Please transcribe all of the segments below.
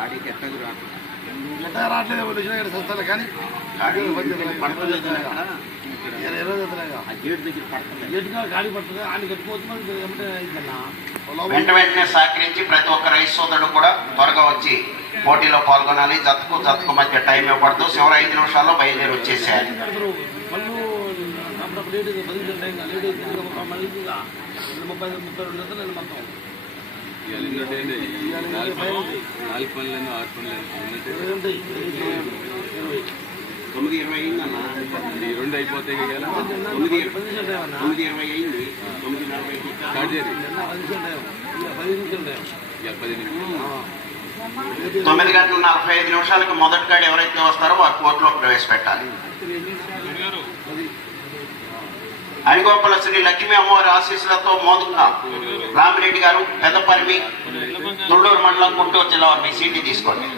గాడికి ఎట్టకు రాకుండా ఎట్లా రావట్లేదు వచ్చినా ఇక్కడ సస్తాలు కానీ గాడి పడుతుంది పడుతుంది ఇరవై రోజులుగా ఆ గేట్ దగ్గర పడుతుంది ఎటుగా గాడి పడుతుంది ఆయన కట్టుకోవచ్చు ఏమంటే ఇదన్నా వెంట వెంటనే సహకరించి ప్రతి ఒక్క రైతు సోదరుడు కూడా త్వరగా వచ్చి పోటీలో పాల్గొనాలి. జతకు జతకు మధ్య టైం ఇవ్వబడుతూ చివరి ఐదు నిమిషాల్లో బయలుదేరి వచ్చేసేయాలి. ముప్పై ముప్పై రెండు నాలుగు పనులను ఇరవై తొమ్మిది ఇరవై అయిందన్న ఈ రెండు అయిపోతాయి కదా తొమ్మిది తొమ్మిది ఇరవై అయింది తొమ్మిది నలభై స్టార్ట్ ఇక పది నిమిషాలు తొమ్మిది గంటల నలభై ఐదు నిమిషాలకు మొదటి గాడి ఎవరైతే వస్తారో వారు కోర్టులో ప్రవేశపెట్టాలి. అనిగోపాల శ్రీ లక్ష్మీ అమ్మవారి ఆశీస్సులతో మోదుగా రామిరెడ్డి గారు పెద్దపరిమి తుళ్ళూరు మండలం గుంటూరు జిల్లా మీ సీటీ తీసుకోండి.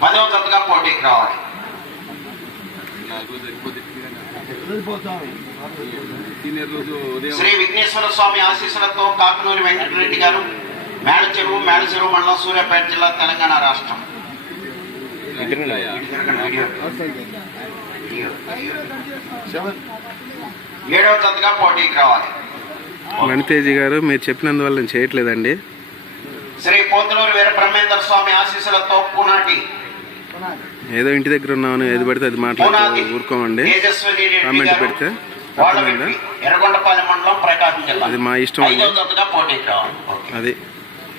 పదవ జతగా పోటీకి రావాలి. శ్రీ విఘ్నేశ్వర స్వామి ఆశీస్సులతో కాకునూరి వెంకటరెడ్డి గారు మేడ చెరువు మేడ చెరువు మండలం సూర్యాపేట జిల్లా తెలంగాణ రాష్ట్రం. ఏడవ జతగా పోటీకి రావాలి. మణితేజీ గారు మీరు చెప్పినందువల్ల నేను చేయట్లేదండి. శ్రీ పోతులూరు వీర బ్రహ్మేంద్ర స్వామి ఆశీస్సులతో పూనాటి ఏదో ఇంటి దగ్గర ఉన్నామని ఏది పడితే అది మాట్లాడుతూ ఊరుకోమండి. కామెంట్ పెడితే? ఎర్రగొండపాలెం మండలం ప్రకాశం జిల్లా. అది మా ఇష్టం. అది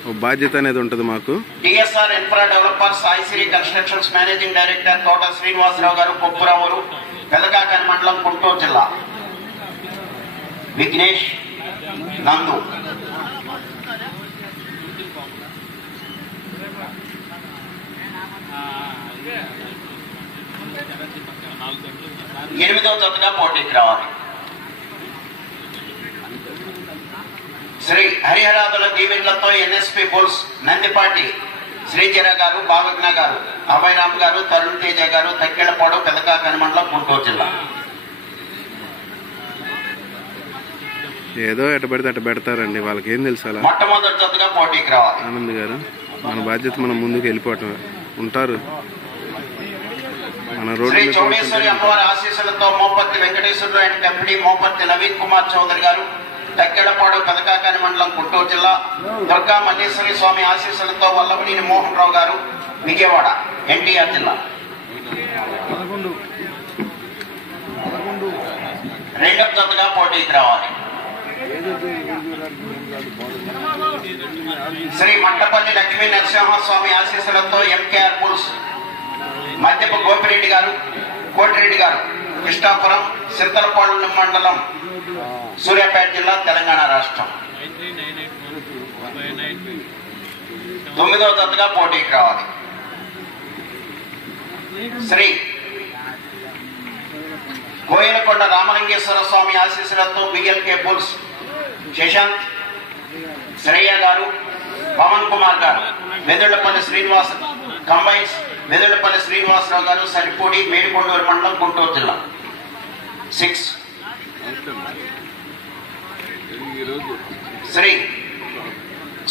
బాధ్యత అనేది ఉంటుంది మాకు. DSR infra developers Saisri constructions managing director Thota Srinivasarao గారు కొప్పురావురు పెదకాకని మండలం గుంటూరు జిల్లా. విఘ్నేష్ నందు. ఎనిమిదవ జతగా పోటీకి రావాలి. శ్రీ హరిహరాదుల దీవెన్లతో ఎన్ఎస్పి బుల్స్ నందిపాటి శ్రీచర గారు భావజ్ఞ గారు అభయరామ్ గారు తరుణ్ తేజ గారు తక్కెళ్ళపాడు పెదకాకని మండలం గుంటూరు జిల్లా. ఏదో ఎట పడితే అట పెడతారండి. వాళ్ళకి ఏం తెలుసు అలా? మొట్టమొదటి జతగా పోటీకి రావాలి. ఆనంద్ గారు మన బాధ్యత మనం ముందుకు వెళ్ళిపోవటం. ఉంటారు. మన రోడ్డు చౌడేశ్వరి అమ్మవారి ఆశీస్సులతో మోపర్తి వెంకటేశ్వరరావు అండ్ కంపెనీ మోపర్తి నవీన్ కుమార్ చౌదరి గారు తక్కెడపాడు పెదకాకని మండలం గుంటూరు జిల్లా దుర్గా మల్లేశ్వరి స్వామి ఆశీస్సులతో వల్లభనేని మోహన్ రావు గారు విజయవాడ ఎన్టీఆర్ జిల్లా. రెండవ జతగా పోటీకి రావాలి శ్రీ మంటపల్లి లక్ష్మీ నరసింహస్వామి ఆశీస్సులతో ఎంకేఆర్ పుల్స్. మధ్యపు గోపిరెడ్డి గారు కోటిరెడ్డి గారు. కృష్ణాపురం సిద్ధలపాడు మండలం సూర్యాపేట జిల్లా తెలంగాణ రాష్ట్రం. తొమ్మిదవ జతగా పోటీకి రావాలి. శ్రీ కోయలకొండ రామలింగేశ్వర స్వామి ఆశీస్సులతో బిఎల్కే బుల్స్ శశాంత్ శ్రేయ గారు పవన్ కుమార్ గారు వెదుళ్ళపల్లి శ్రీనివాస్ కంబైన్స్ మెదడుపల్లి శ్రీనివాసరావు గారు సరిపూడి మేడికొండూరు మండలం గుంటూరు జిల్లా. సిక్స్ శ్రీ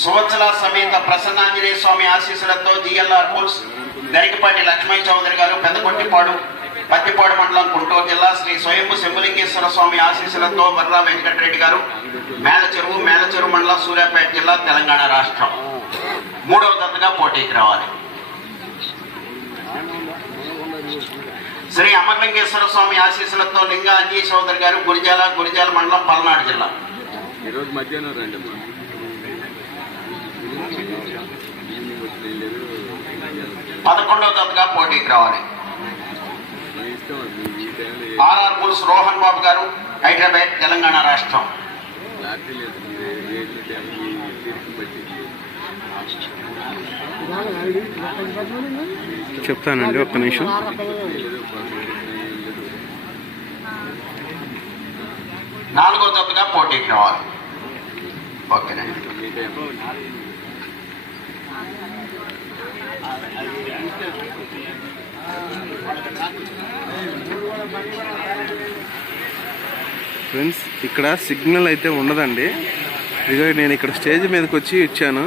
సువత్సల సమేత ప్రసన్నాంజనేయ స్వామి ఆశీస్సులతో జిఎల్ఆర్ బుల్స్ దరికపాటి లక్ష్మణ్ చౌదరి గారు పెద్దకొట్టిపాడు పత్తిపాడు మండలం గుంటూరు జిల్లా శ్రీ స్వయంభు శంభులింగేశ్వర స్వామి ఆశీస్సులతో వర్రా వెంకటరెడ్డి గారు మేల చెరువు మేల చెరువు మండలం సూర్యాపేట జిల్లా తెలంగాణ రాష్ట్రం. మూడవ దత్తగా పోటీకి రావాలి. శ్రీ అమర్లింగేశ్వర స్వామి ఆశీస్సులతో లింగా అంజీ చౌదరి గారు గురిజాల గురిజాల మండలం పల్నాడు జిల్లా. ఈరోజు మధ్యాహ్నం రండి పదకొండవ దత్తగా పోటీకి రావాలి. ఆర్ఆర్ బుల్స్ రోహన్ బాబు గారు హైదరాబాద్ తెలంగాణ రాష్ట్రం. చెప్తానండి ఒక్క నిమిషం. నాలుగో దత్తగా పోటీకి రావాలి ఓకేనండి ఫ్రెండ్స్ ఇక్కడ సిగ్నల్ అయితే ఉండదండి. ఇదిగో నేను ఇక్కడ స్టేజ్ మీదకి వచ్చి ఇచ్చాను.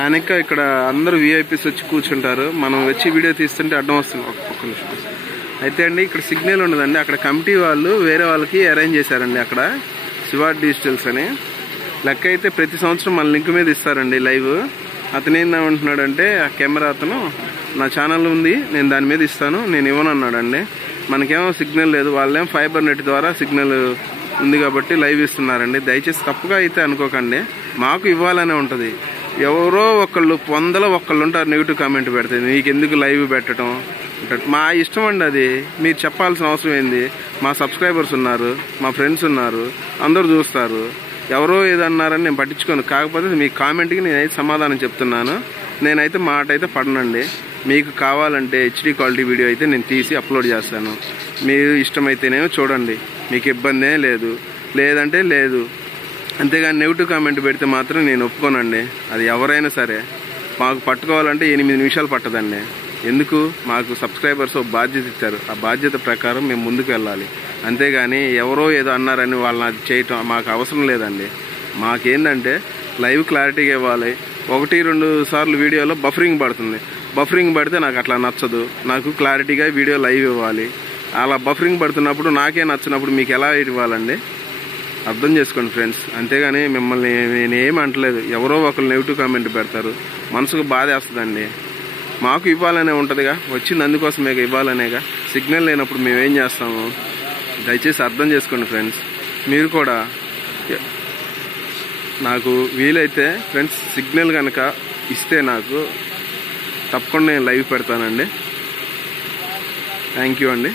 ఆయనక ఇక్కడ అందరూ విఐపీస్ వచ్చి కూర్చుంటారు. మనం వచ్చి వీడియో తీస్తుంటే అడ్డం వస్తుంది. ఒక్క నిమిషం. అయితే అండి ఇక్కడ సిగ్నల్ ఉండదండి అక్కడ కమిటీ వాళ్ళు వేరే వాళ్ళకి అరేంజ్ చేశారండి అక్కడ. శివ డిజిటల్స్ అని. లెక్క అయితే ప్రతి సంవత్సరం మన లింక్ మీద ఇస్తారండి లైవ్. అతను ఏంటంటున్నాడంటే ఆ కెమెరా అతను నా ఛానల్ ఉంది నేను దాని మీద ఇస్తాను నేను ఇవ్వను అన్నాడండి. మనకేమో సిగ్నల్ లేదు. వాళ్ళేం ఫైబర్ నెట్ ద్వారా సిగ్నల్ ఉంది కాబట్టి లైవ్ ఇస్తున్నారండి. దయచేసి తప్పుగా అయితే అనుకోకండి. మాకు ఇవ్వాలనే ఉంటుంది. ఎవరో ఒకళ్ళు వందలో ఒకళ్ళు ఉంటారు నెగిటివ్ కామెంట్ పెడితే నీకు ఎందుకు లైవ్ పెట్టడం మా ఇష్టం అండి అది. మీరు చెప్పాల్సిన అవసరం ఏంది? మా సబ్స్క్రైబర్స్ ఉన్నారు మా ఫ్రెండ్స్ ఉన్నారు అందరూ చూస్తారు. ఎవరో ఏదన్నారని నేను పట్టించుకోను. కాకపోతే మీ కామెంట్కి నేనైతే సమాధానం చెప్తున్నాను. నేనైతే మాట అయితే పడనండి. మీకు కావాలంటే హెచ్డి క్వాలిటీ వీడియో అయితే నేను తీసి అప్లోడ్ చేస్తాను. మీరు ఇష్టమైతేనేమో చూడండి. మీకు ఇబ్బందే లేదు. లేదంటే లేదు. అంతేగాని నెగిటివ్ కామెంట్ పెడితే మాత్రం నేను ఒప్పుకోనండి. అది ఎవరైనా సరే. మాకు పట్టుకోవాలంటే ఎనిమిది నిమిషాలు పట్టదండి. ఎందుకు? మాకు సబ్స్క్రైబర్స్ ఒక బాధ్యత ఇచ్చారు. ఆ బాధ్యత ప్రకారం మేము ముందుకు వెళ్ళాలి. అంతేగాని ఎవరో ఏదో అన్నారని వాళ్ళని అది చేయటం మాకు అవసరం లేదండి. మాకేంటంటే లైవ్ క్లారిటీగా ఇవ్వాలి. ఒకటి రెండు సార్లు వీడియోలో బఫరింగ్ పడుతుంది. బఫరింగ్ పడితే నాకు అట్లా నచ్చదు. నాకు క్లారిటీగా వీడియో లైవ్ ఇవ్వాలి. అలా బఫరింగ్ పడుతున్నప్పుడు నాకే నచ్చినప్పుడు మీకు ఎలా ఇవ్వాలండి? అర్థం చేసుకోండి ఫ్రెండ్స్. అంతేగాని మిమ్మల్ని నేను ఏం అంటలేదు. ఎవరో ఒకరు నెగిటివ్ కామెంట్ పెడతారు. మనసుకు బాధేస్తుందండి మాకు ఇవ్వాలనే ఉంటుందిగా. వచ్చింది అందుకోసమే ఇవ్వాలనేగా. సిగ్నల్ లేనప్పుడు మేము ఏం చేస్తాము? దయచేసి అర్థం చేసుకోండి ఫ్రెండ్స్. మీరు కూడా నాకు వీలైతే ఫ్రెండ్స్ సిగ్నల్ కనుక ఇస్తే నాకు తప్పకుండా నేను లైవ్ పెడతానండి. థ్యాంక్ యూ అండి.